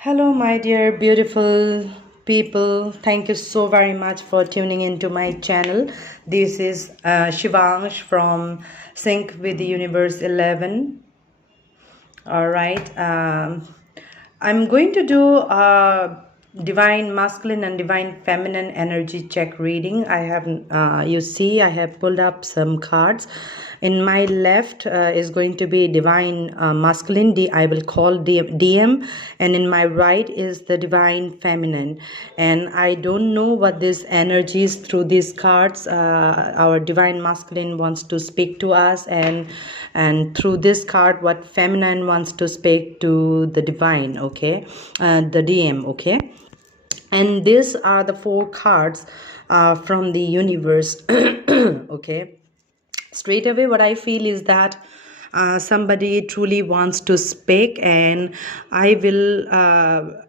Hello, my dear beautiful people. Thank you so very much for tuning into my channel. This is Shivansh from Sync with the Universe 11. All right. I'm going to do a divine masculine and divine feminine energy check reading. I have, you see, I have pulled up some cards. In my left is going to be divine masculine, I will call DM, and in my right is the divine feminine. And I don't know what this energies through these cards. Our divine masculine wants to speak to us, and through this card, what feminine wants to speak to the divine. Okay, the DM. Okay, and these are the four cards from the universe. Okay, straight away what I feel is that somebody truly wants to speak, and I will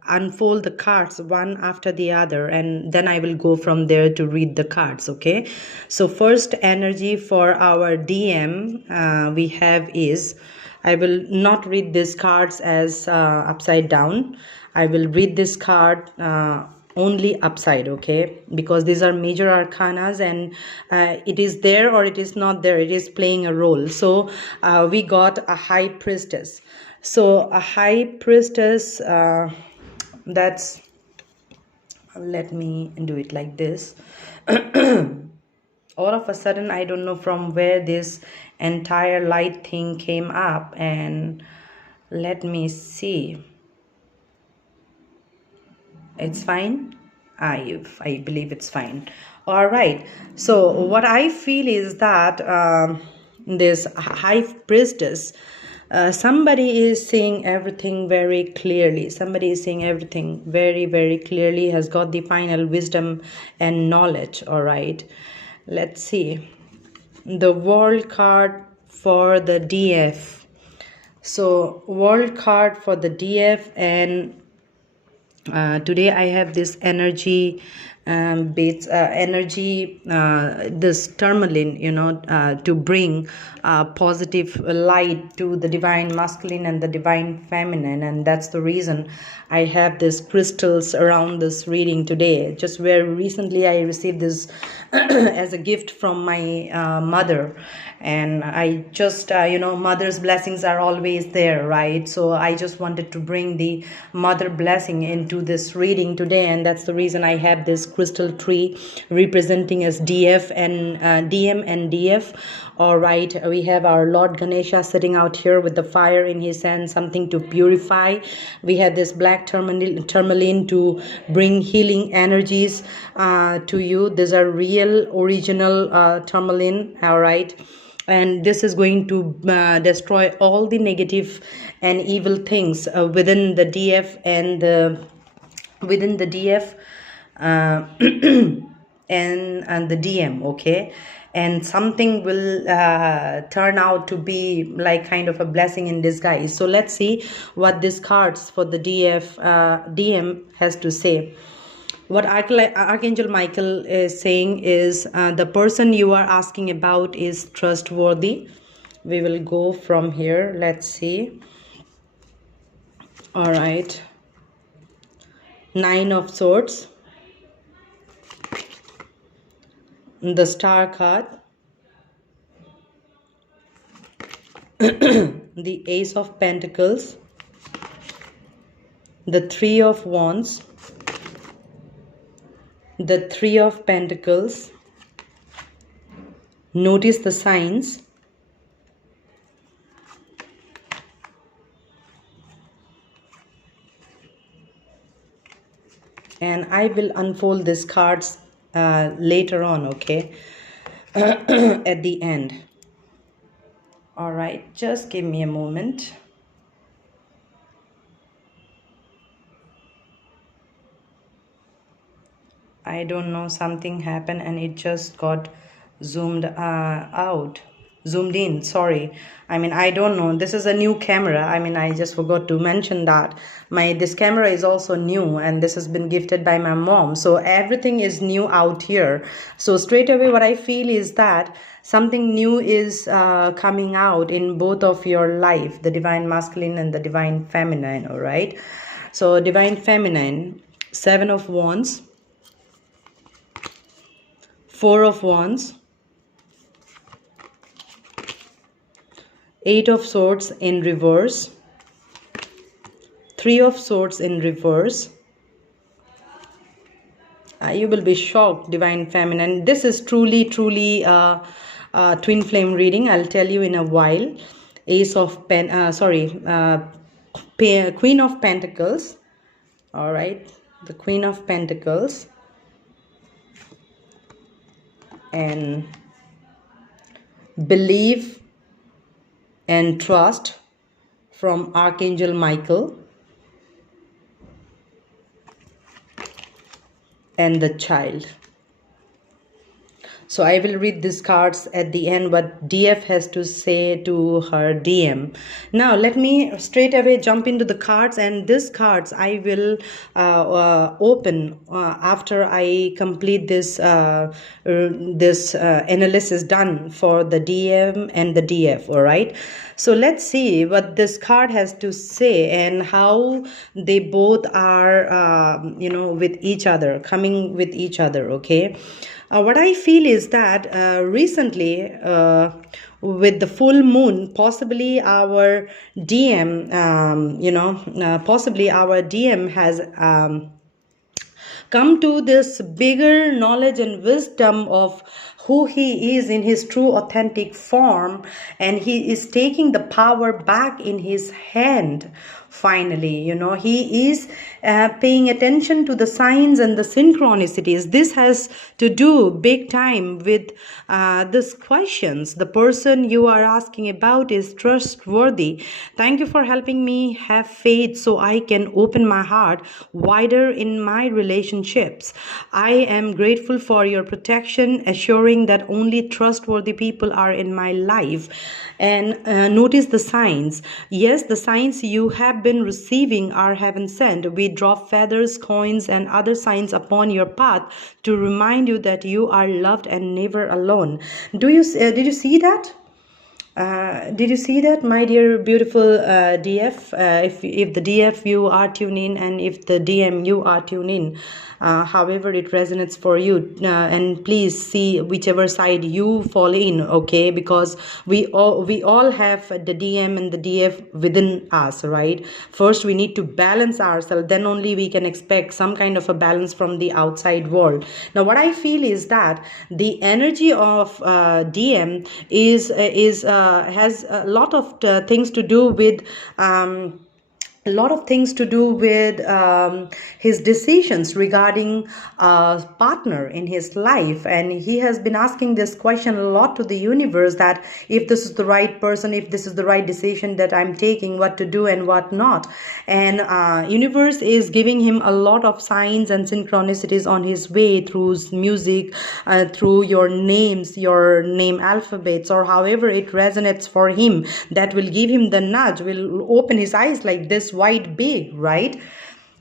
unfold the cards one after the other, and then I will go from there to read the cards. Okay, so first energy for our DM we have is, I will not read these cards as upside down. I will read this card only upside, okay, because these are major arcanas, and it is there or it is not there, it is playing a role. So we got a high priestess. So a high priestess, that's, let me do it like this. All of a sudden, I don't know from where this entire light thing came up, and let me see. It's fine. I believe it's fine. All right. So what I feel is that this high priestess, somebody is saying everything very clearly. Somebody is saying everything very, very clearly, has got the final wisdom and knowledge. All right. Let's see. The world card for the DF. So world card for the DF, and today I have this energy this tourmaline, to bring positive light to the divine masculine and the divine feminine, and that's the reason I have these crystals around this reading today. Just very recently I received this as a gift from my mother, and I just mother's blessings are always there, right? So I just wanted to bring the mother blessing into this reading today, and that's the reason I have this crystal tree representing as DF and DM and DF. All right, we have our Lord Ganesha sitting out here with the fire in his hand, something to purify. We have this black tourmaline to bring healing energies to you. These are real original tourmaline. All right, and this is going to destroy all the negative and evil things within the DF and within the DF and the DM. Okay, and something will turn out to be like kind of a blessing in disguise. So let's see what these cards for the DM has to say. What Archangel Michael is saying is, the person you are asking about is trustworthy. We will go from here. Let's see. All right. Nine of Swords. The Star card. The Ace of Pentacles. The Three of Wands. The Three of Pentacles. Notice the signs. And I will unfold these cards later on, okay, at the end. All right, just give me a moment. I don't know, something happened and it just got zoomed in, sorry. I mean, I don't know, this is a new camera. I mean, I just forgot to mention that this camera is also new, and this has been gifted by my mom, so everything is new out here. So straight away what I feel is that something new is coming out in both of your life, the divine masculine and the divine feminine. All right, So Divine Feminine, 7 of Wands, 4 of Wands, 8 of Swords in reverse, 3 of Swords in reverse. You will be shocked, Divine Feminine. This is truly twin flame reading. I'll tell you in a while. Ace of Queen of Pentacles. All right, the Queen of Pentacles and believe and trust from Archangel Michael and the Child. So I will read these cards at the end what DF has to say to her DM. Now let me straight away jump into the cards, and these cards I will open after I complete this analysis done for the DM and the DF. All right. So let's see what this card has to say and how they both are, with each other, coming with each other. Okay. What I feel is that recently with the full moon, possibly our DM, possibly our DM has come to this bigger knowledge and wisdom of who he is in his true authentic form, and he is taking the power back in his hand. Finally, he is paying attention to the signs and the synchronicities. This has to do big time with these questions. The person you are asking about is trustworthy. Thank you for helping me have faith so I can open my heart wider in my relationships. I am grateful for your protection, assuring that only trustworthy people are in my life. And notice the signs. Yes, the signs you have been receiving are heaven sent. We drop feathers, coins, and other signs upon your path to remind you that you are loved and never alone. Did you see that? Did you see that, my dear beautiful DF? If the DF you are tuned in, and if the DM you are tuned in, however it resonates for you, and please see whichever side you fall in, okay? Because we all have the DM and the DF within us, right? First we need to balance ourselves, then only we can expect some kind of a balance from the outside world. Now what I feel is that the energy of DM has a lot of things to do with his decisions regarding a partner in his life, and he has been asking this question a lot to the universe, that if this is the right person, if this is the right decision that I'm taking, what to do and what not. And universe is giving him a lot of signs and synchronicities on his way through music, through your names, your name alphabets, or however it resonates for him, that will give him the nudge, will open his eyes like this wide big, right?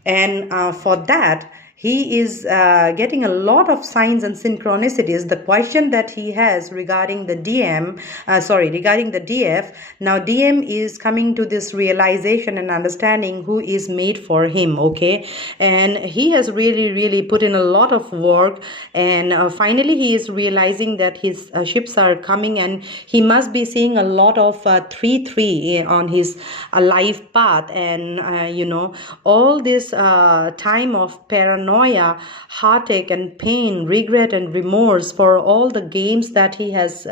And for that he is getting a lot of signs and synchronicities. The question that he has regarding the regarding the DF, now DM is coming to this realization and understanding who is made for him, okay? And he has really put in a lot of work, and finally he is realizing that his ships are coming, and he must be seeing a lot of 3-3 on his life path. And all this time of paranoia, heartache and pain, regret and remorse for all the games that he has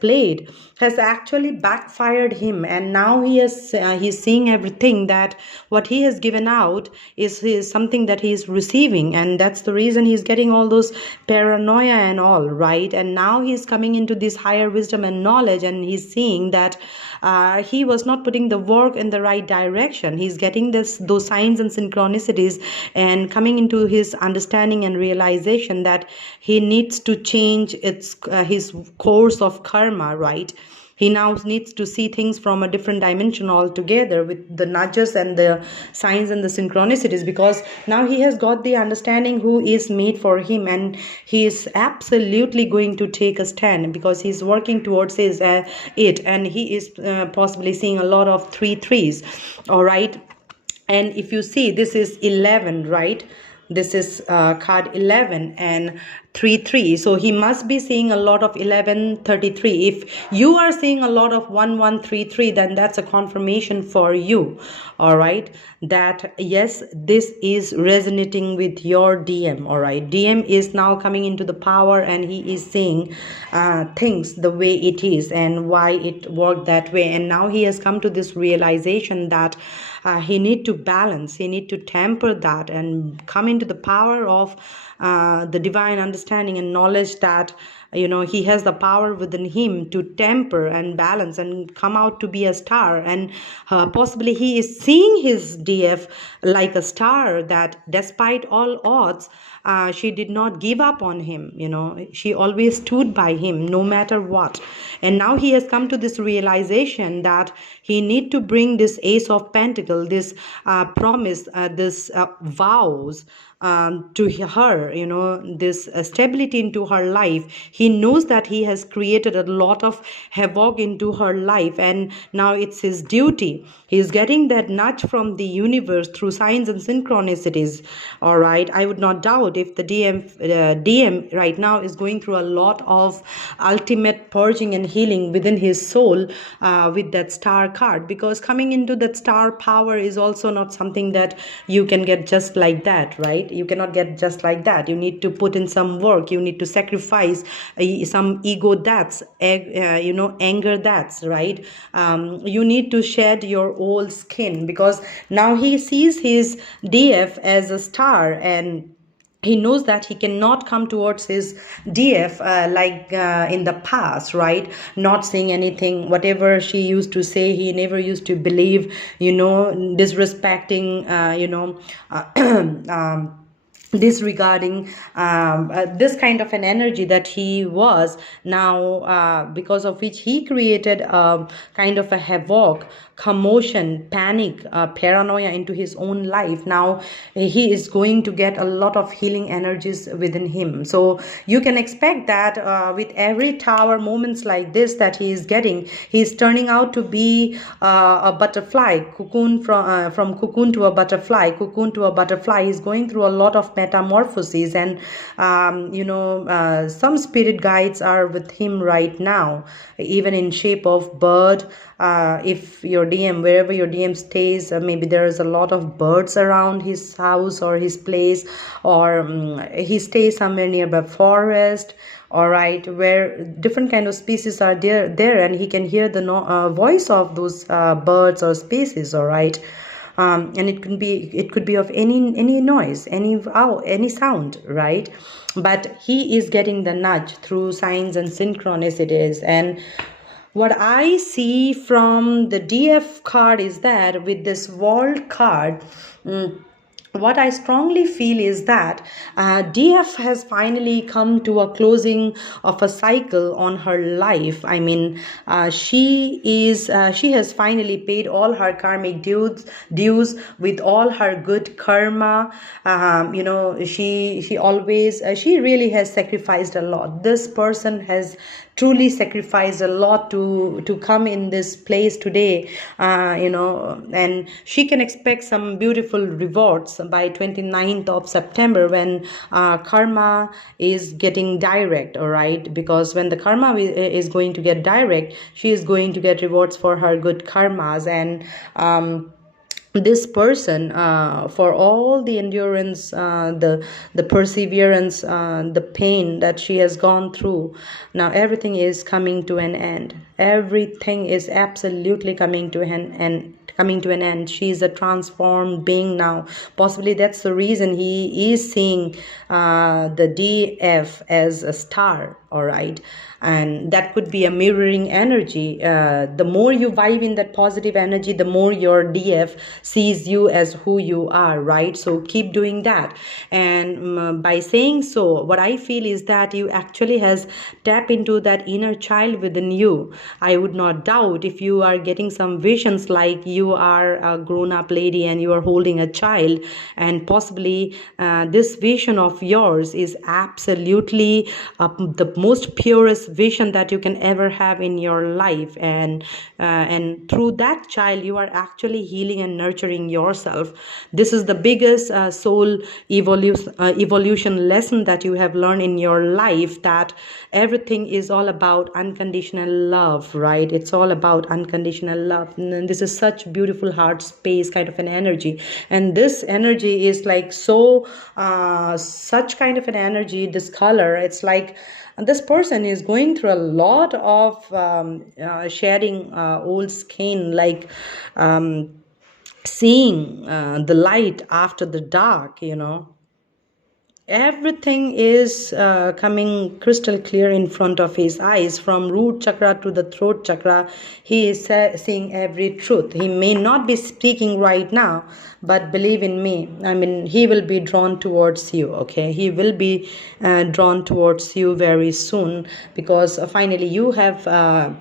played has actually backfired him. And now he's seeing everything, that what he has given out is something that he is receiving, and that's the reason he's getting all those paranoia and all, right? And now he's coming into this higher wisdom and knowledge, and he's seeing that he was not putting the work in the right direction. He's getting those signs and synchronicities, and coming into his understanding and realization that he needs to change his course of karma, right? He now needs to see things from a different dimension altogether, with the nudges and the signs and the synchronicities, because now he has got the understanding who is made for him, and he is absolutely going to take a stand, because he's working towards it, and he is possibly seeing a lot of 3-3s, all right? And if you see, this is 11, right? This is card 11 and 3 3, so he must be seeing a lot of 1133. If you are seeing a lot of 1133, then that's a confirmation for you, all right, that yes, this is resonating with your DM. All right, DM is now coming into the power, and he is seeing things the way it is and why it worked that way. And now he has come to this realization that he need to balance, he need to temper that and come into the power of the divine understanding and knowledge that he has the power within him to temper and balance and come out to be a star. And possibly he is seeing his DF like a star, that despite all odds, she did not give up on him. She always stood by him no matter what. And now he has come to this realization that he need to bring this Ace of Pentacles, this promise, this vows to her, this stability into her life. He knows that he has created a lot of havoc into her life, and now it's his duty. He's getting that nudge from the universe through signs and synchronicities. All right, I would not doubt if the DM right now is going through a lot of ultimate purging and healing within his soul with that star card, because coming into that star power is also not something that you can get just like that, right? You cannot get just like that. You need to put in some work. You need to sacrifice some ego deaths, anger deaths, right? You need to shed your old skin, because now he sees his DF as a star, and he knows that he cannot come towards his DF like in the past, right? Not saying anything, whatever she used to say, he never used to believe, disrespecting, disregarding this kind of an energy that he was now, because of which he created a kind of a havoc, commotion, panic, paranoia into his own life. Now he is going to get a lot of healing energies within him. So you can expect that with every tower moments like this that he is getting, he is turning out to be a butterfly, cocoon from cocoon to a butterfly, cocoon to a butterfly. He's going through a lot of metamorphoses, and some spirit guides are with him right now, even in shape of bird. If your DM, wherever your DM stays, maybe there is a lot of birds around his house or his place, or he stays somewhere nearby forest, all right, where different kind of species are there, and he can hear the voice of those birds or species, all right. And it could be of any noise, any sound, right? But he is getting the nudge through signs and synchronicities. And what I see from the DF card is that with this World card, what I strongly feel is that DF has finally come to a closing of a cycle on her life. I mean, she has finally paid all her karmic dues with all her good karma. She always, she really has sacrificed a lot. This person has truly sacrificed a lot to come in this place today, and she can expect some beautiful rewards by 29th of September, when karma is getting direct, all right? Because when the karma is going to get direct, she is going to get rewards for her good karmas. And this person, for all the endurance, the perseverance, the pain that she has gone through, now everything is coming to an end. Everything is absolutely coming to an end. She is a transformed being now. Possibly that's the reason he is seeing the DF as a star, all right? And that could be a mirroring energy. The more you vibe in that positive energy, the more your DF sees you as who you are, right? So keep doing that. And by saying so, what I feel is that you actually has tapped into that inner child within you. I would not doubt if you are getting some visions like you are a grown-up lady and you are holding a child, and possibly this vision of yours is absolutely the most purest vision that you can ever have in your life, and through that child you are actually healing and nurturing yourself. This is the biggest soul evolution lesson that you have learned in your life, that everything is all about unconditional love, right? It's all about unconditional love. And this is such beautiful heart space kind of an energy, and this energy is like so such kind of an energy, this color. It's like this person is going through a lot of shedding old skin, like seeing the light after the dark, you know. Everything is coming crystal clear in front of his eyes, from root chakra to the throat chakra. He is seeing every truth. He may not be speaking right now, but believe in me, I mean, he will be drawn towards you, okay? He will be drawn towards you very soon, because finally you have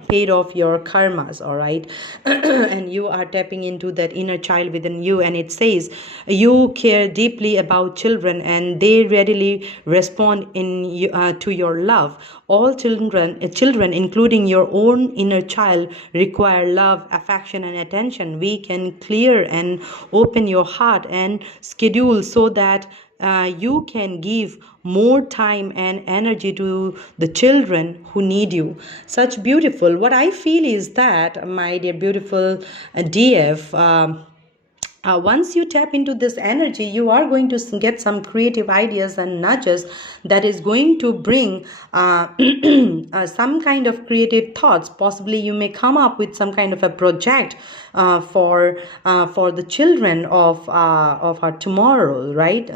paid off your karmas, all right? And you are tapping into that inner child within you, and it says you care deeply about children, and they readily respond to your love. All children, including your own inner child, require love, affection, and attention. We can clear and open your heart and schedule so that you can give more time and energy to the children who need you. Such beautiful. What I feel is that, my dear beautiful DF, once you tap into this energy, you are going to get some creative ideas and nudges that is going to bring some kind of creative thoughts. Possibly you may come up with some kind of a project for the children of our tomorrow, right?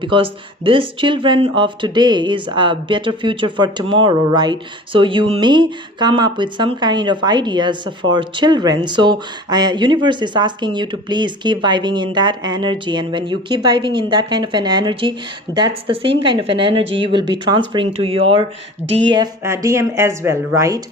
Because these children of today is a better future for tomorrow, right? So you may come up with some kind of ideas for children. So universe is asking you to please keep vibing in that energy, and when you keep vibing in that kind of an energy, that's the same kind of an energy you will be transferring to your DM as well, right?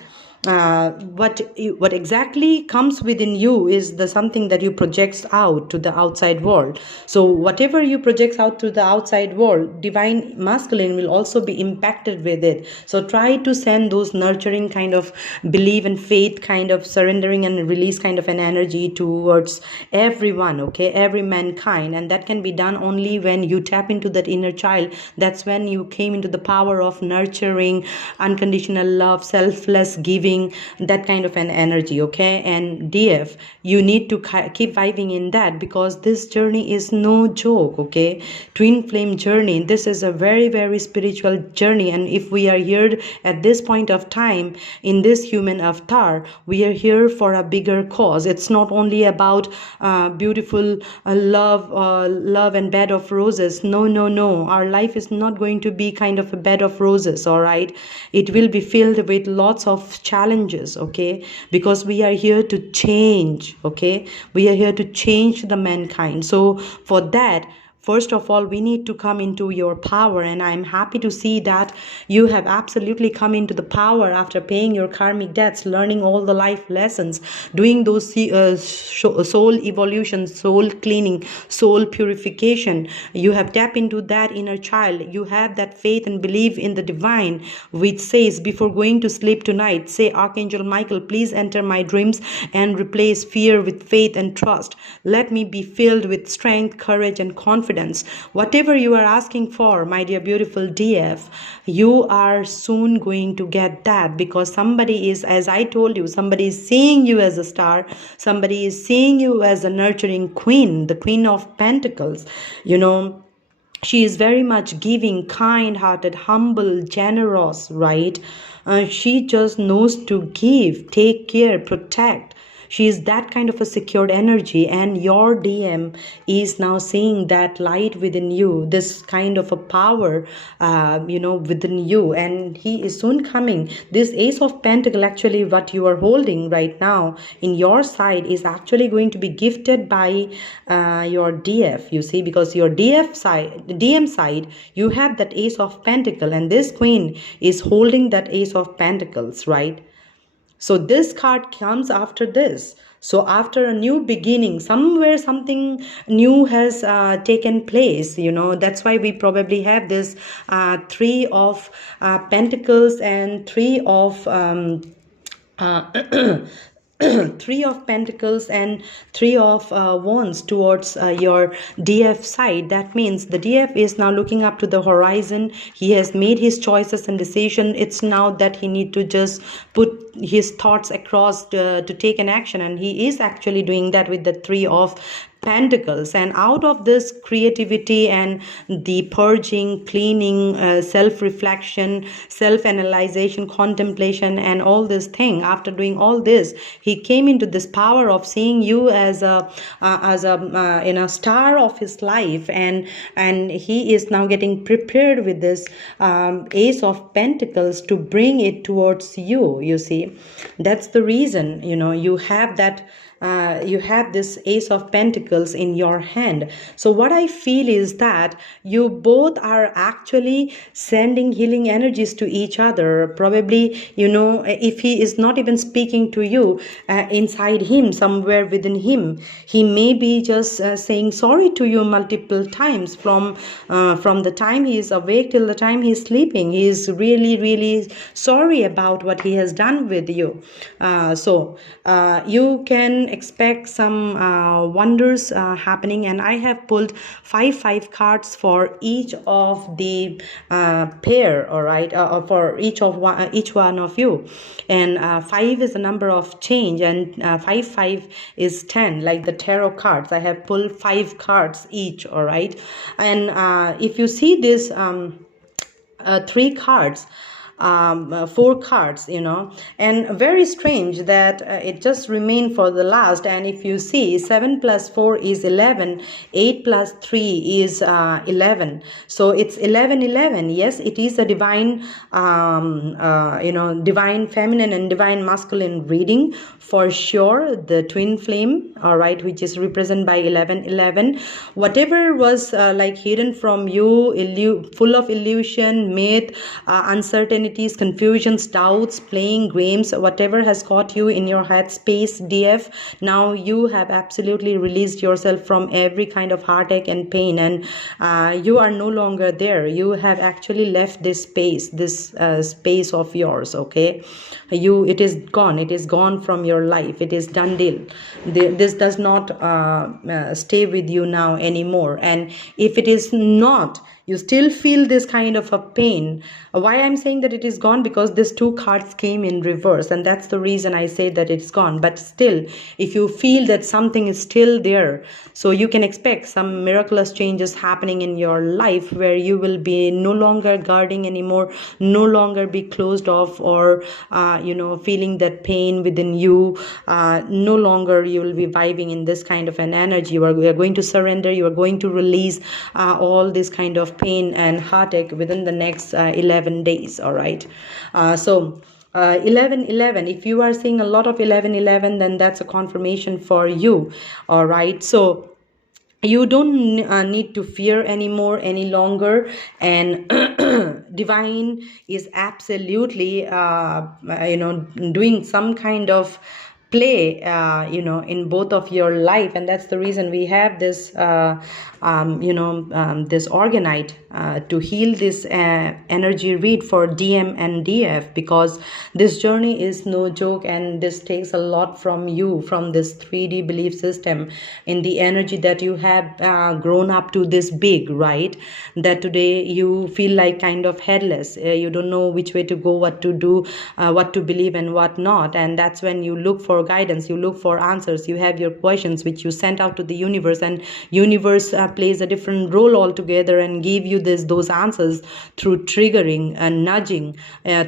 What exactly comes within you is the something that you projects out to the outside world. So whatever you project out to the outside world, divine masculine will also be impacted with it. So try to send those nurturing kind of belief and faith kind of surrendering and release kind of an energy towards everyone, okay, every mankind. And that can be done only when you tap into that inner child. That's when you came into the power of nurturing, unconditional love, selfless giving, that kind of an energy, okay? And DF, you need to keep vibing in that, because this journey is no joke, okay? Twin flame journey, this is a very, very spiritual journey. And if we are here at this point of time in this human avatar, we are here for a bigger cause. It's not only about beautiful love and bed of roses. No, our life is not going to be kind of a bed of roses, all right? It will be filled with lots of challenges, okay? Because we are here to change, okay? We are here to change the mankind. So for that, first of all, we need to come into your power, and I'm happy to see that you have absolutely come into the power after paying your karmic debts, learning all the life lessons, doing those soul evolution, soul cleaning, soul purification. You have tapped into that inner child. You have that faith and belief in the divine, which says, before going to sleep tonight, say, Archangel Michael, please enter my dreams and replace fear with faith and trust. Let me be filled with strength, courage, and confidence. Whatever you are asking for, my dear beautiful DF, you are soon going to get that, because somebody is, as I told you, somebody is seeing you as a star. Somebody is seeing you as a nurturing queen, the Queen of Pentacles. You know, she is very much giving, kind-hearted, humble, generous, right? She just knows to give, take care, protect. She is that kind of a secured energy, and your DM is now seeing that light within you, this kind of a power, within you, and he is soon coming. This Ace of Pentacle, actually what you are holding right now in your side, is actually going to be gifted by your DF, you see, because your DM side, you have that Ace of Pentacle, and this queen is holding that Ace of Pentacles, right? So this card comes after this. So after a new beginning, somewhere something new has taken place, that's why we probably have this three of pentacles and three of uh, three of pentacles and three of wands towards your DF side. That means the DF is now looking up to the horizon. He has made his choices and decision. It's now that he need to just put his thoughts across to take an action, and he is actually doing that with the three of pentacles. And out of this creativity and the purging, cleaning, self-reflection, self-analyzation, contemplation, and all this thing, after doing all this, he came into this power of seeing you as a star of his life, and he is now getting prepared with this ace of pentacles to bring it towards you. You see, that's the reason, you have that you have this ace of pentacles in your hand. So what I feel is that you both are actually sending healing energies to each other. Probably, if he is not even speaking to you, inside him, somewhere within him, he may be just saying sorry to you multiple times. From the time he is awake till the time he is sleeping, he is really, really sorry about what he has done with you. So you can expect some wonders happening, and I have pulled five cards for each of the pair, all right, for each one of you. And 5 is a number of change, and 5 is 10, like the tarot cards. I have pulled 5 cards each, all right. And if you see this 3 cards, 4 cards, and very strange that it just remained for the last. And if you see, 7 plus 4 is 11, 8 plus 3 is 11, so it's 11. Yes, it is a divine divine feminine and divine masculine reading for sure, the twin flame, all right, which is represented by 11. Whatever was like hidden from you, full of illusion, myth, uncertainties, confusions, doubts, playing games, whatever has caught you in your head space, DF, now you have absolutely released yourself from every kind of heartache and pain, and you are no longer there. You have actually left this space, space of yours, okay? It is gone from your life. It is done deal. This does not stay with you now anymore. And if it is not, you still feel this kind of a pain. Why I'm saying that it is gone? Because these 2 cards came in reverse, and that's the reason I say that it's gone. But still, if you feel that something is still there, so you can expect some miraculous changes happening in your life, where you will be no longer guarding anymore, no longer be closed off, or feeling that pain within you. No longer you will be vibing in this kind of an energy. You are going to surrender. You are going to release all this kind of pain and heartache within the next 11 days, all right? So 11, if you are seeing a lot of 11, then that's a confirmation for you, all right? So you don't need to fear anymore any longer, and divine is absolutely doing some kind of play in both of your life. And that's the reason we have this this orgonite to heal this energy read for DM and DF, because this journey is no joke, and this takes a lot from you, from this 3D belief system, in the energy that you have grown up to this big, right? That today you feel like kind of headless. You don't know which way to go, what to do, what to believe and what not. And that's when you look for guidance, you look for answers, you have your questions which you sent out to the universe, and universe plays a different role altogether and give you those answers through triggering and nudging,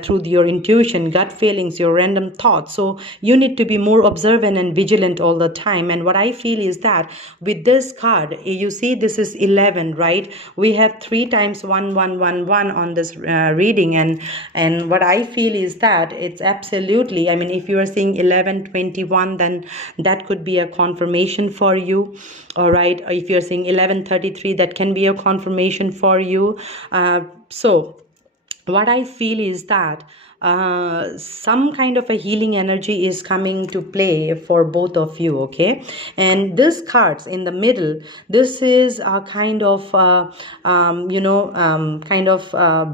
through your intuition, gut feelings, your random thoughts. So you need to be more observant and vigilant all the time. And what I feel is that with this card, you see this is 11, right? We have 3 times 1 on this reading, and what I feel is that it's absolutely, I mean, if you are seeing 11, 21, then that could be a confirmation for you, all right? Or if you're seeing 11:33, that can be a confirmation for you. So what I feel is that some kind of a healing energy is coming to play for both of you, okay? And this cards in the middle, this is a kind of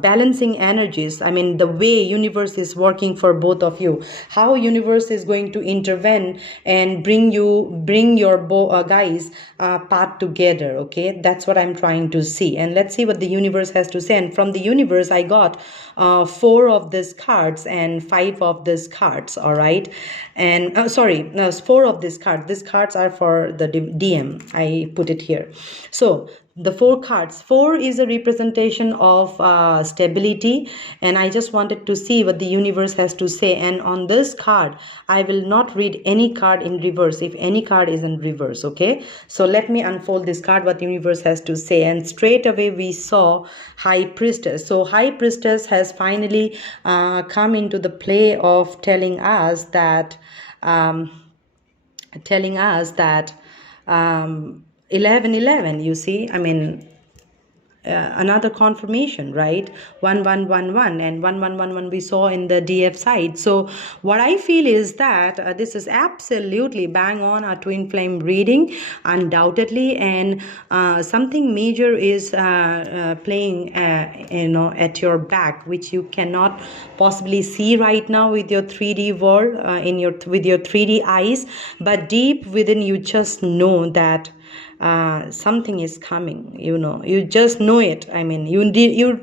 balancing energies. I mean, the way universe is working for both of you, how universe is going to intervene and bring your guys path together, okay? That's what I'm trying to see. And let's see what the universe has to say. And from the universe I got 4 of these cards and 5 of these cards, all right? And 4 of these cards. These cards are for the DM. I put it here. So the 4 cards, 4 is a representation of stability, and I just wanted to see what the universe has to say. And on this card I will not read any card in reverse if any card is in reverse, okay? So let me unfold this card, what the universe has to say. And straight away we saw High Priestess. So High Priestess has finally come into the play of telling us that 1111, you see, I mean, another confirmation, right? 1111 and 1111 we saw in the DF side. So what I feel is that this is absolutely bang on a twin flame reading, undoubtedly, and something major is playing at your back, which you cannot possibly see right now with your 3D world, with your 3D eyes, but deep within you just know that something is coming. You just know it. I mean, you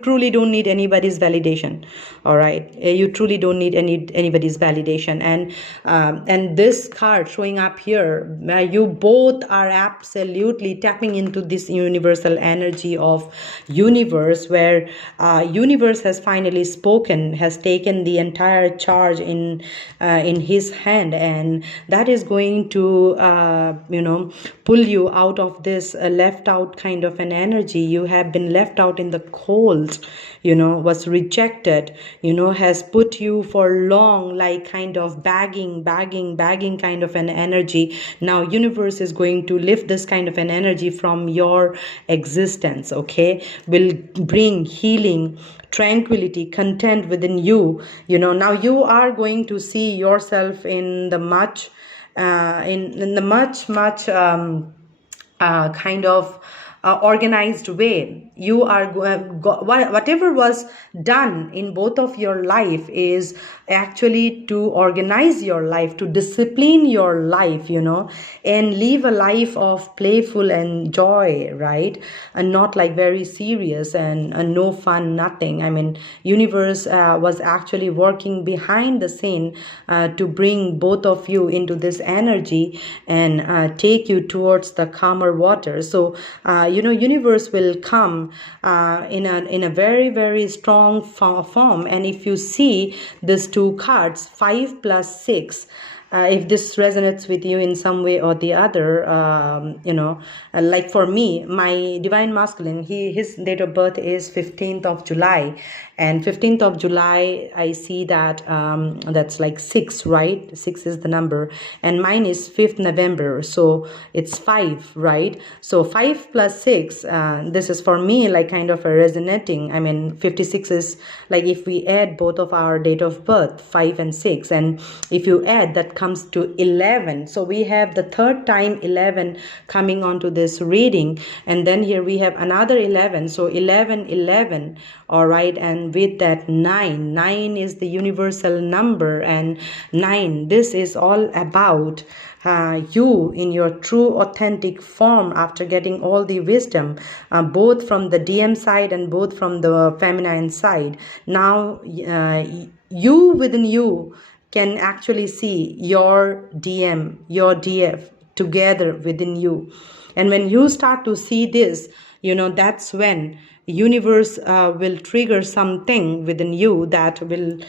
truly don't need anybody's validation, all right? You truly don't need anybody's validation. And this card showing up here, you both are absolutely tapping into this universal energy of universe, where universe has finally spoken, has taken the entire charge in his hand, and that is going to pull you out of this left out kind of an energy. You have been left out in the cold, was rejected, has put you for long, like kind of bagging kind of an energy. Now universe is going to lift this kind of an energy from your existence, okay? Will bring healing, tranquility, content within you. Now you are going to see yourself in the much kind of organized way. You are whatever was done in both of your life is actually to organize your life, to discipline your life, and live a life of playful and joy, right? And not like very serious and no fun, nothing. I mean, universe was actually working behind the scene to bring both of you into this energy and take you towards the calmer water. So universe will come in a very, very strong form. And if you see these 2 cards, 5 plus 6, if this resonates with you in some way or the other, like for me, my divine masculine, his date of birth is 15th of July, and 15th of July, I see that that's like 6, right? 6 is the number, and mine is 5th November, so it's 5, right? So 5 plus 6, this is for me like kind of a resonating. I mean, 56 is like if we add both of our date of birth, 5 and 6, and if you add, that comes to 11. So we have the third time 11 coming onto this reading, and then here we have another 11. So 11, all right? And with that 9 is the universal number, and 9, this is all about you in your true authentic form after getting all the wisdom, both from the DM side and both from the feminine side. Now you within you can actually see your DM, your DF together within you. And when you start to see this, that's when universe will trigger something within you that will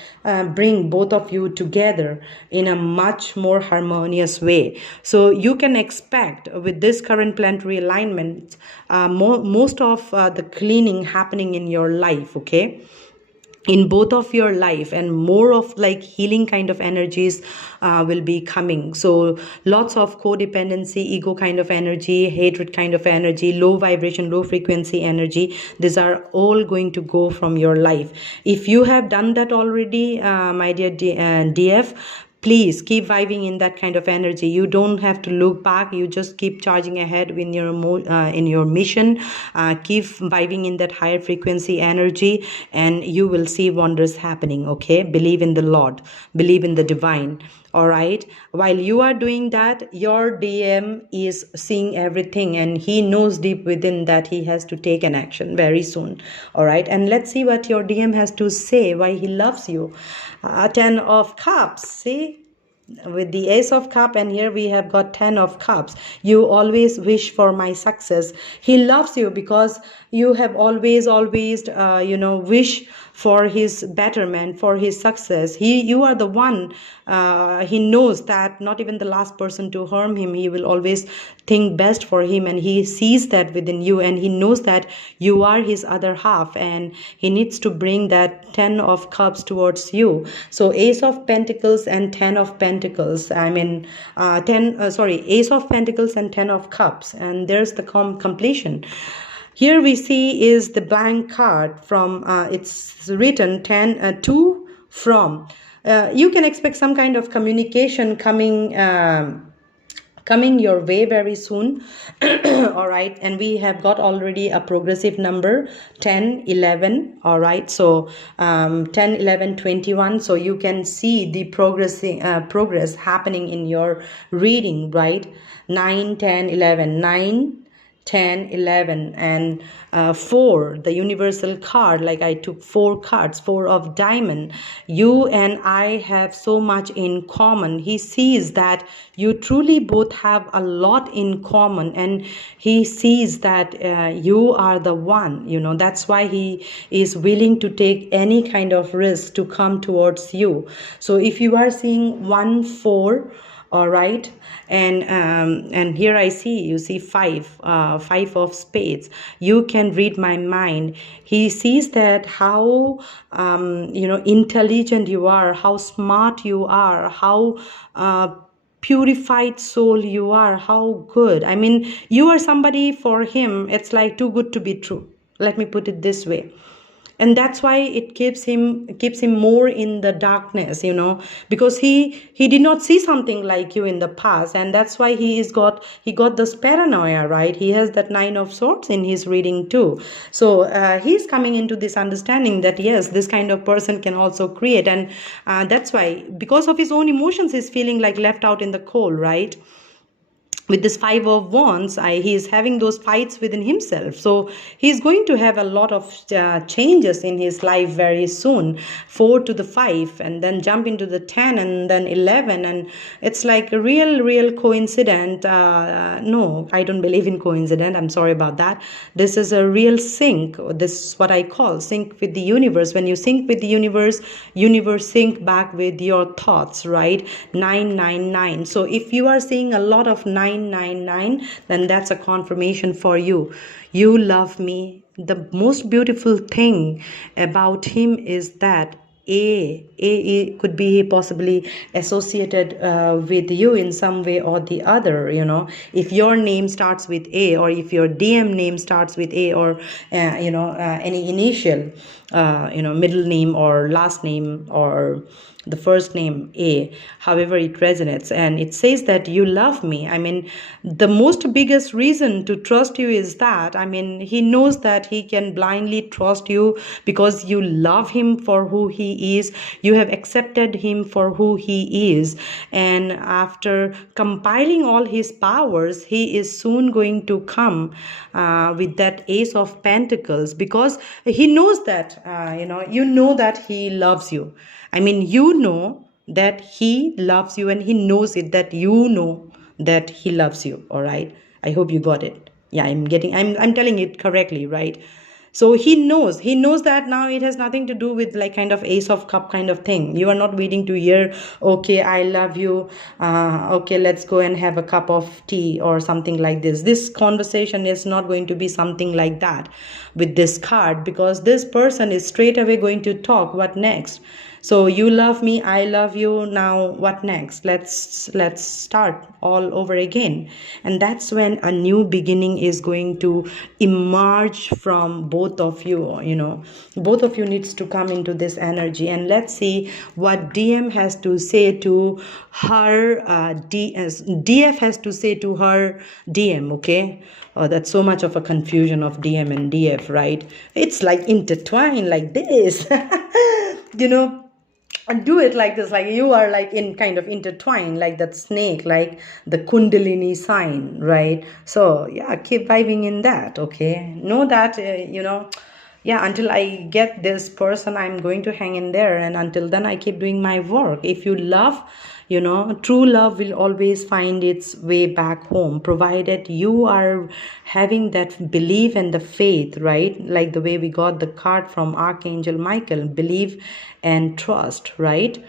bring both of you together in a much more harmonious way. So you can expect with this current planetary alignment most of the cleaning happening in your life, okay? in both of your life, and more of like healing kind of energies will be coming. So lots of codependency, ego kind of energy, hatred kind of energy, low vibration, low frequency energy, these are all going to go from your life. If you have done that already, my dear DF, please keep vibing in that kind of energy. You don't have to look back, you just keep charging ahead in your mission. Keep vibing in that higher frequency energy, and you will see wonders happening. Okay, believe in the Lord, believe in the divine. All right, while you are doing that, your DM is seeing everything, and he knows deep within that he has to take an action very soon. All right, and let's see what your DM has to say, why he loves you. 10 of Cups, see, with the Ace of Cup, and here we have got 10 of Cups. You always wish for my success. He loves you because you have always wish for his betterment, for his success. You are the one. He knows that not even the last person to harm him, he will always think best for him, and he sees that within you, and he knows that you are his other half, and he needs to bring that 10 of Cups towards you. So Ace of Pentacles and 10 of Pentacles, Ace of Pentacles and 10 of Cups, and there's the completion. Here we see is the blank card from, it's written 10, to, from. You can expect some kind of communication coming your way very soon. All right, and we have got already a progressive number 10, 11. All right, so 10, 11, 21. So you can see the progress happening in your reading, right? 9, 10, 11, 9, 10, 11, and 4, the universal card. Like I took 4 cards, 4 of diamond. You and I have so much in common. He sees that you truly both have a lot in common, and he sees that you are the one, that's why he is willing to take any kind of risk to come towards you. So if you are seeing 1, 4, all right, and here I see, you see 5 of spades. You can read my mind. He sees that how intelligent you are, how smart you are, how purified soul you are, how good. I mean, you are somebody, for him it's like too good to be true, let me put it this way. And that's why it keeps him more in the darkness, because he did not see something like you in the past, and that's why he got this paranoia, right? He has that 9 of Swords in his reading too. So he's coming into this understanding that yes, this kind of person can also create, and that's why, because of his own emotions, he's feeling like left out in the cold, right? With this 5 of Wands, he is having those fights within himself. So he's going to have a lot of changes in his life very soon. 4 to the 5, and then jump into the 10, and then 11. And it's like a real coincidence. No, I don't believe in coincidence. I'm sorry about that. This is a real sync. This is what I call sync with the universe. When you sync with the universe sync back with your thoughts, right? 999. So if you are seeing a lot of 999, then that's a confirmation for you. You love me. The most beautiful thing about him is that A could be possibly associated with you in some way or the other. If your name starts with A, or if your DM name starts with A, or any initial middle name or last name, or the first name A, however it resonates, and it says that you love me. I mean, the most biggest reason to trust you is that, I mean, he knows that he can blindly trust you because you love him for who he is. You have accepted him for who he is, and after compiling all his powers, he is soon going to come with that Ace of Pentacles, because he knows that that he loves you. I mean, you know that he loves you, and he knows it, that you know that he loves you. All right, I hope you got it. Yeah, I'm telling it correctly, right? So he knows that now it has nothing to do with like kind of ace of cup kind of thing. You are not waiting to hear, okay, I love you, okay, let's go and have a cup of tea or something like this conversation is not going to be something like that with this card, because this person is straight away going to talk what next. So you love me, I love you, now what next? Let's start all over again. And that's when a new beginning is going to emerge from both of you. Both of you needs to come into this energy, and let's see what DM has to say to her, DF has to say to her DM. Okay. Oh, that's so much of a confusion of DM and DF, right? It's like intertwined like this. you know and do it like this, like you are like in kind of intertwined like that snake, like the kundalini sign, right? So yeah, keep vibing in that. Okay, know that yeah, until I get this person, I'm going to hang in there, and until then I keep doing my work. If you love, true love will always find its way back home, provided you are having that belief and the faith, right? Like the way we got the card from Archangel Michael, believe and trust, right?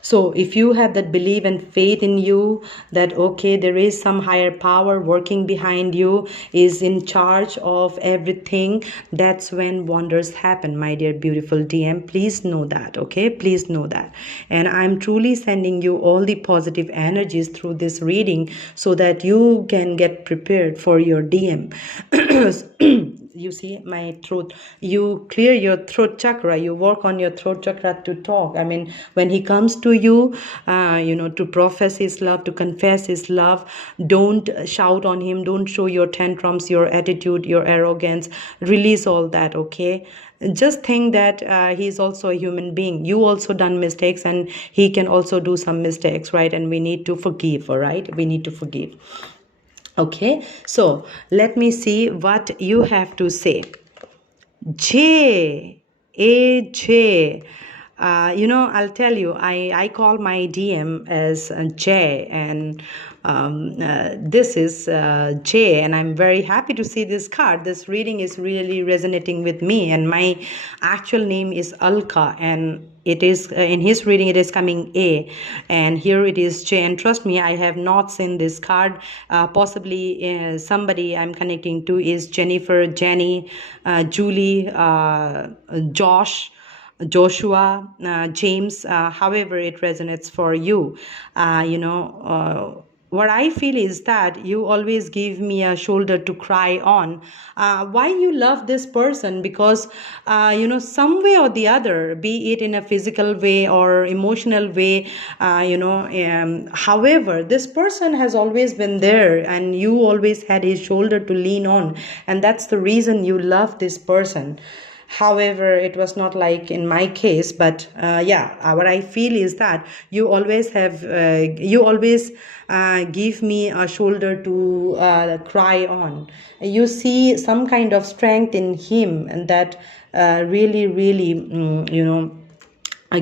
So if you have that belief and faith in you that, okay, there is some higher power working behind you, is in charge of everything, that's when wonders happen, my dear beautiful DM. Please know that, okay? Please know that. And I'm truly sending you all the positive energies through this reading so that you can get prepared for your DM. You see my throat, you clear your throat chakra, you work on your throat chakra to talk. I mean, when he comes to you, to profess his love, to confess his love, don't shout on him, don't show your tantrums, your attitude, your arrogance. Release all that, okay? Just think that he is also a human being. You also done mistakes, and he can also do some mistakes, right? And we need to forgive, all right? We need to forgive. Okay, so let me see what you have to say. J, A J. I'll tell you, I call my DM as J, and this is J, and I'm very happy to see this card. This reading is really resonating with me, and my actual name is Alka, and it is in his reading it is coming A, and here it is J. And trust me, I have not seen this card. Possibly somebody I'm connecting to is Jennifer, Jenny, Julie, Josh, Joshua, James, however it resonates for you. What I feel is that you always give me a shoulder to cry on. Why you love this person? Because, some way or the other, be it in a physical way or emotional way, however, this person has always been there, and you always had his shoulder to lean on. And that's the reason you love this person. However, it was not like in my case, but what I feel is that you always give me a shoulder to cry on. You see some kind of strength in him, and that really,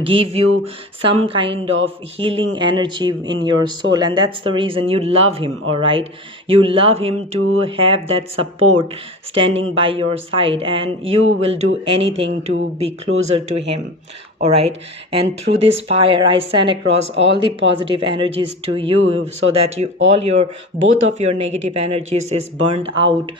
give you some kind of healing energy in your soul, and that's the reason you love him. All right, you love him to have that support standing by your side, and you will do anything to be closer to him. All right, and through this fire I send across all the positive energies to you, so that both of your negative energies is burned out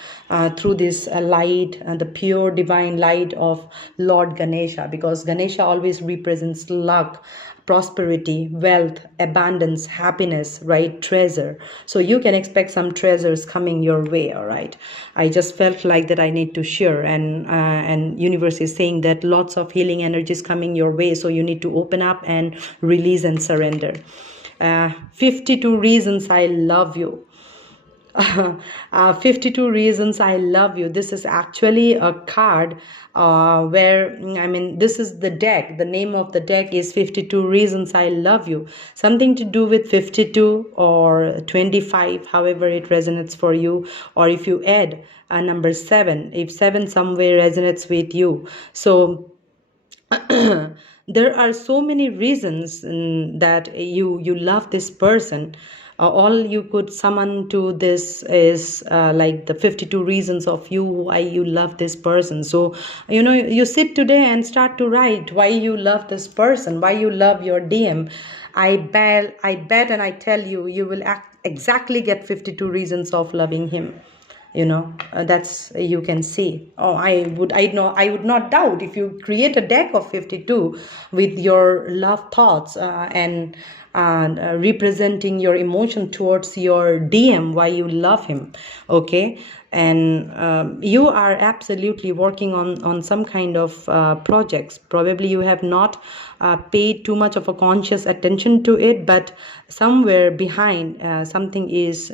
through this light, the pure divine light of Lord Ganesha, because Ganesha always represents luck, prosperity, wealth, abundance, happiness, right? Treasure. So you can expect some treasures coming your way. All right, I just felt like that I need to share, and universe is saying that lots of healing energies coming your way, so you need to open up and release and surrender. 52 reasons I love you. 52 reasons I love you. This is actually a card where, this is the deck. The name of the deck is 52 reasons I love you. Something to do with 52 or 25, however it resonates for you. Or if you add number 7, if 7 somewhere resonates with you. So there are so many reasons that you love this person. All you could summon to this is like the 52 reasons of you why you love this person. So you sit today and start to write why you love this person, why you love your DM. I bet and I tell you, you will exactly get 52 reasons of loving him. That's, you can see. Oh, I would not doubt if you create a deck of 52 with your love thoughts, and representing your emotion towards your DM, why you love him. Okay. And you are absolutely working on some kind of projects. Probably you have not paid too much of a conscious attention to it, but somewhere behind, something is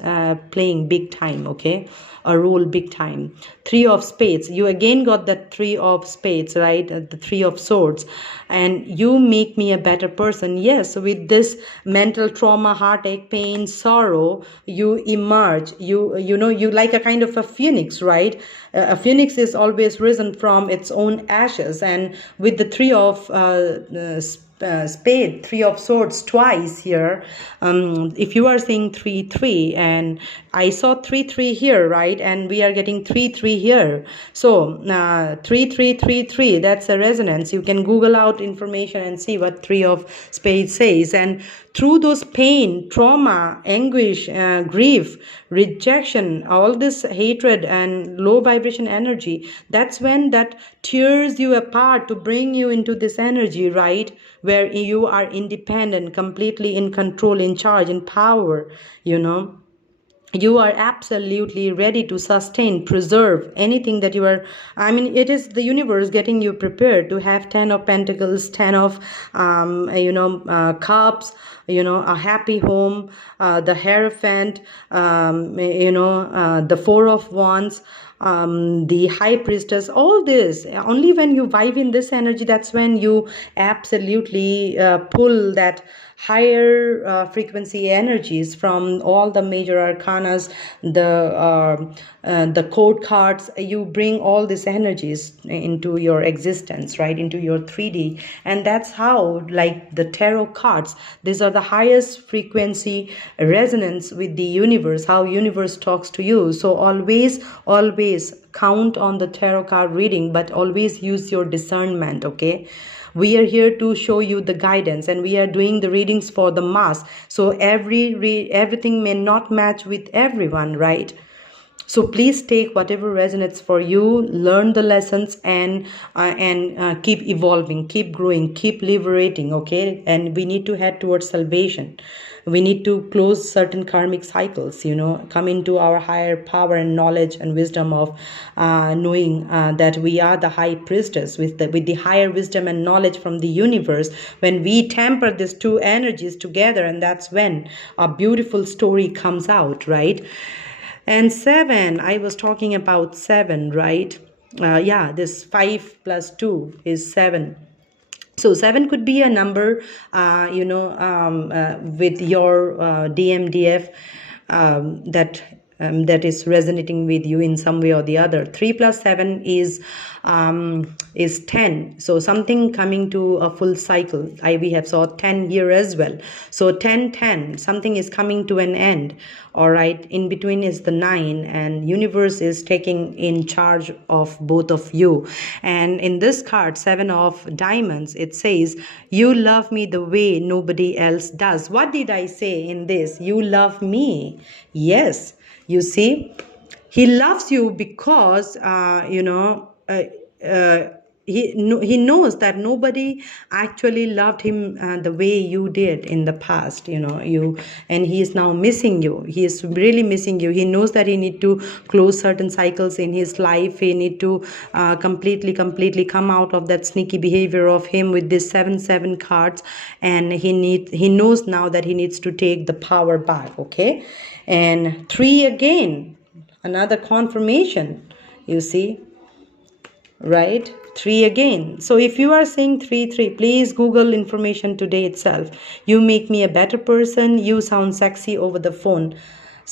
playing big time. Okay, a role big time. Three of spades, you again got the three of spades, right? The three of swords. And you make me a better person. Yes, with this mental trauma, heartache, pain, sorrow, you emerge. You like a kind of a phoenix, right? A phoenix is always risen from its own ashes. And with the three of spade, three of swords twice here, if you are saying 3-3, and I saw 3-3 here, right? And we are getting 3-3 here. So 3-3-3-3, that's a resonance. You can Google out information and see what three of spades says. And through those pain, trauma, anguish, grief, rejection, all this hatred and low vibration energy, that's when that tears you apart to bring you into this energy, right? Where you are independent, completely in control, in charge, in power. You are absolutely ready to sustain, preserve anything that you are. It is the universe getting you prepared to have 10 of pentacles, 10 of cups, a happy home, the Hierophant, the Four of Wands, the High Priestess. All this, only when you vibe in this energy, that's when you absolutely pull that higher frequency energies from all the major arcanas, the code cards. You bring all these energies into your existence, right, into your 3D. And that's how, like the tarot cards, these are the highest frequency resonance with the universe, how universe talks to you. So always count on the tarot card reading, but always use your discernment. Okay, we are here to show you the guidance, and we are doing the readings for the mass. So everything may not match with everyone, right? So please take whatever resonates for you, learn the lessons, and keep evolving, keep growing, keep liberating. Okay, and we need to head towards salvation. We need to close certain karmic cycles, come into our higher power and knowledge and wisdom of knowing that we are the high priestess with the higher wisdom and knowledge from the universe. When we temper these two energies together, and that's when a beautiful story comes out, right? And 7, I was talking about 7, right? This 5 plus 2 is 7. So 7 could be a number, with your DMDF that is resonating with you in some way or the other. 3 plus 7 is 10. So something coming to a full cycle. We have saw 10 here as well. So 10, something is coming to an end. All right, in between is the 9, and universe is taking in charge of both of you. And in this card, 7 of diamonds, it says, you love me the way nobody else does. What did I say in this? You love me. Yes, you see, he loves you because he knows that nobody actually loved him the way you did in the past, and he is now missing you. He is really missing you. He knows that he need to close certain cycles in his life. He need to completely come out of that sneaky behavior of him with this 7 cards, and he knows now that he needs to take the power back. Okay, and 3 again, another confirmation, you see, right? 3 again. So if you are saying 3, please Google information today itself. You make me a better person. You sound sexy over the phone.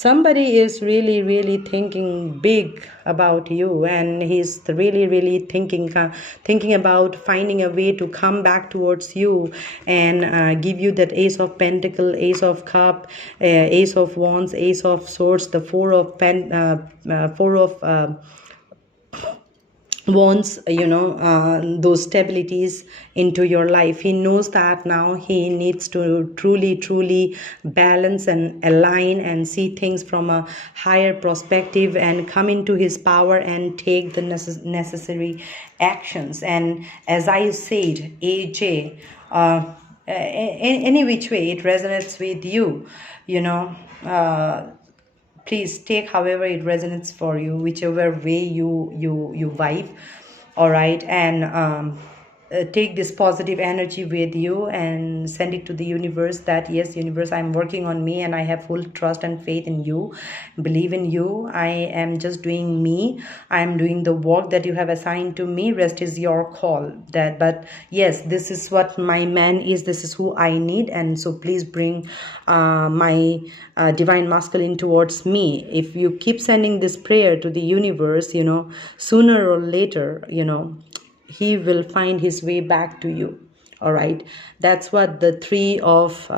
somebody is really thinking big about you, and he's really thinking about finding a way to come back towards you and give you that Ace of Pentacle, Ace of Cup, Ace of Wands, Ace of Swords, the Four of wants, those stabilities into your life. He knows that now he needs to truly balance and align and see things from a higher perspective and come into his power and take the necessary actions. And as I said, AJ, any which way it resonates with you, please take however it resonates for you, whichever way you vibe. All right, and take this positive energy with you and send it to the universe that yes, universe, I'm working on me and I have full trust and faith in you, believe in you. I am just doing me. I am doing the work that you have assigned to me. Rest is your call. But yes, this is what my man is, this is who I need, and so please bring my divine masculine towards me. If you keep sending this prayer to the universe, sooner or later, he will find his way back to you. All right, that's what the Three of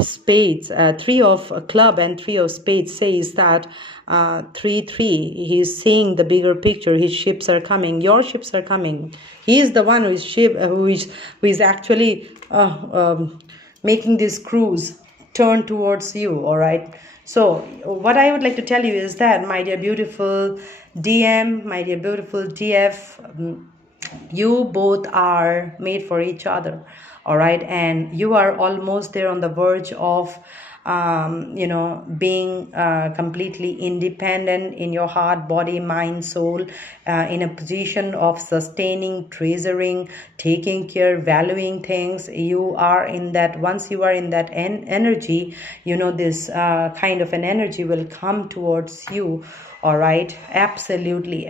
spades, Three of club and Three of spades says, that 3-3, he's seeing the bigger picture. His ships are coming, your ships are coming. He is the one who is actually making this cruise turn towards you. All right, so what I would like to tell you is that, my dear beautiful DM, my dear beautiful DF, you both are made for each other. All right, and you are almost there on the verge of being completely independent in your heart, body, mind, soul, in a position of sustaining, treasuring, taking care, valuing things. You are in that. Once you are in that energy, this kind of an energy will come towards you. All right, absolutely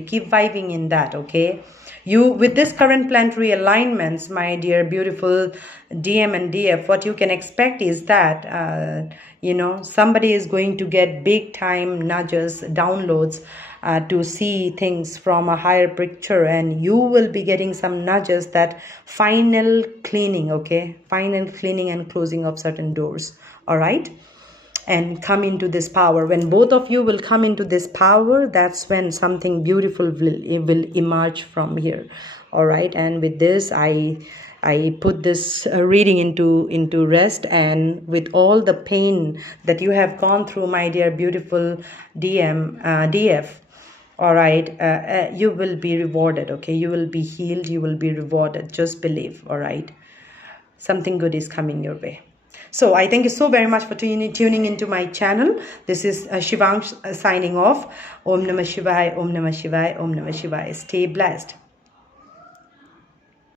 keep vibing in that. Okay, you, with this current planetary alignments, my dear beautiful DM and DF, what you can expect is that somebody is going to get big time nudges, downloads, to see things from a higher picture, and you will be getting some nudges, that final cleaning. Okay, final cleaning and closing of certain doors. All right, and come into this power. When both of you will come into this power, that's when something beautiful will emerge from here. All right, and with this I put this reading into rest, and with all the pain that you have gone through, my dear beautiful DF, all right, you will be rewarded. Okay, you will be healed, you will be rewarded. Just believe. All right, something good is coming your way. So I thank you so very much for tuning into my channel. This is Shivang signing off. Om Namah Shivaya, Om Namah Shivaya, Om Namah Shivaya. Stay blessed.